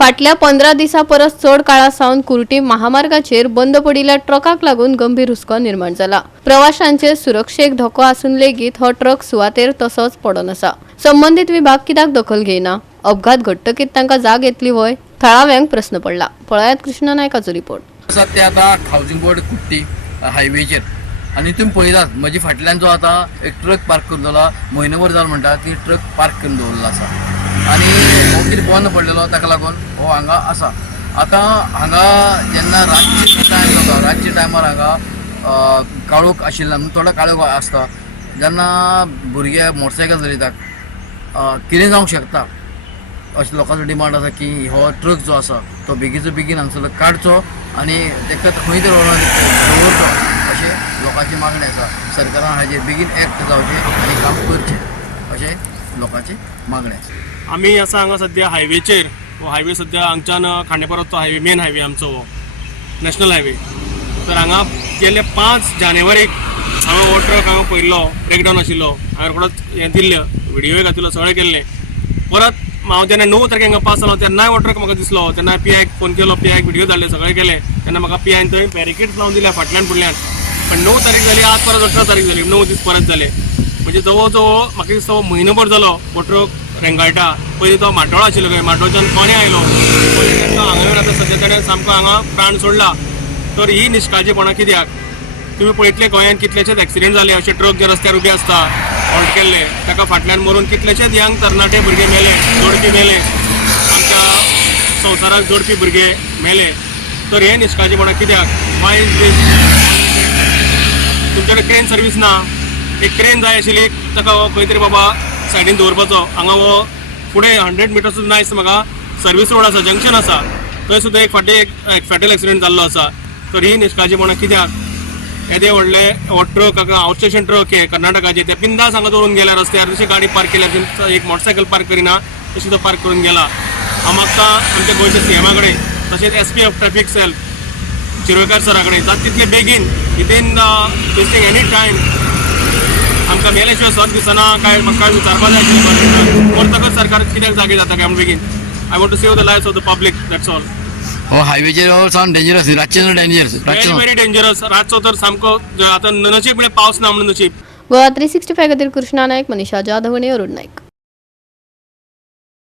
फाटल्या 15 दिसा परस चड काळा सावन कुर्टी महामार्गाचेर बंद पडिल्ल्या ट्रकाक लागून गंभीर हुस्को निर्माण जाला। प्रवाशांचे सुरक्षेक धोको आसून लेगीत हो ट्रक सुवातेर तसोच पडून आसा। संबंधित विभाग कित्याक दखल घेयना? अपघात घडटकीत तांकां जाग येतली वय? थळाव्यांक प्रश्न पडला। पळयात कृष्णा नायकाचो रिपोर्ट। सध्या आता हाऊसिंग बोर्ड कुट्टी हायवेचेर आनी तुम्ही पळयतात म्हजे फाटल्यान जो आता एक ट्रक पार्क करून दवरला, म्हयनोभर जावन म्हणटा ती ट्रक पार्क करून दवरला आसा आनी हो कितें बंद पडलेलो ताका लागून हो हांगा आसा। आतां हांगा जेन्ना रातचे टायम जाता, रातच्या टायमार हांगा काळोख आशिल्ल्यान थोडो काळोख आसता, जेन्ना भुरगे मोटरसायकल चलयतात कितें जावंक शकता अशें लोकांचो डिमांड आसा की हो ट्रक जो आसा तो बेगीचो बेगीन हांगसरलो काडचो आनी ताका खंय तरी व्हरून दवरचो अशें लोकांची मागणी आसा। सरकारान हाजेर बेगीन एक्ट जावचें आनी काम करचें अशें लोकांची मागणी आसा। आमी आसा हांगा सद्या हायवेचेर, हो हायवे सद्या हांगच्यान खांडेपाराचो हायवे, मेन हायवे आमचो हो नॅशनल हायवे। तर हांगा गेल्ले 5 जानेवारीक हांवें हो ट्रक हांगा पयल्लो, ब्रेकडावन आशिल्लो, हांवें रोखडोच हें दिल्लें, व्हिडियोय घातिल्लो, सगळें केल्लें। परत हांव जेन्ना 9 तारखेक हांगा पास जालो तेन्नाय हो ट्रक म्हाका दिसलो, तेन्ना PIक फोन केलो, PIक व्हिडियो धाडले, सगळें केलें। तेन्ना म्हाका PIन थंय बॅरिकेड्स लावन दिल्या फाटल्यान फुडल्यान। पण 9 तारीख जाली, आज परत 18 तारीख जाली, 9 दीस परत जाले। म्हणजे जवळ जवळ म्हाका दिसता हो म्हयनोभर जालो हो ट्रक रेंगाळटा। पयलीं तो माटोळा आशिल्लो खंय, माटोळच्यान कोणे आयलो, हांगा आतां सद्या ताणें सामको हांगा प्राण सोडला। तर ही निश्काळजीपणां कित्याक? तुम्ही पळयतले गोंयांत कितलेशेच एक्सिडेंट जाले, अशे ट्रक जे रस्त्यार उबे आसता हॉल्ट केल्ले, ताका फाटल्यान मरून कितलेशेच यंग तरणाटे भुरगे मेले, जोडपी मेले, आमच्या संवसाराक जोडपी भुरगे मेले। तर हे निश्काळजीपणां कित्याक? वाय इज दीस? तुमचे कडेन क्रेन सर्वीस ना, एक क्रेन जाय आशिल्ली, ताका खंय तरी बाबा सायडीन दवरपाचो। हांगा हो फुडें 100 मिटर सुद्दां नायस म्हाका सर्वीस रोड आसा, जंक्शन आसा, थंय सुद्दां एक फाटी एक फॅटल एक्सिडेंट जाल्लो आसा। तर ही निश्काळजीपणां कित्याक? येदे व्हडले हो ट्रक आउटस्टेशन ट्रक हे कर्नाटकाचे, ते बिंदास हांगा दवरून गेल्या रस्त्यार, जशी गाडी पार्क केल्या, एक मोटरसायकल पार्क करिना तशी तो पार्क करून गेला। हांव मागता आमच्या गोंयच्या CMा कडेन, तशेंच SP of traffic cell Shirodkar सरा कडेन, जाता तितले बेगीन विदीन वेस्टिंग एनी टायम आमकां मेल्या शिवाय सत दिसना काय म्हाका विचारपाक जाय आशिल्लें परतकच सरकार कित्याक जागे जाता काय बेगीन। I want to save the lifes of the public, that's all. हो हायवेचेर सावन डेंजरस, रातचे डेंजरस, व्हेरी डेंजरस। रातचो तर सामको आतां नशीब म्हणजे पावस ना म्हणून नशीब। गोवा 365 खातीर कृष्णा नायक, मनीषा जाधव, अरुण नायक।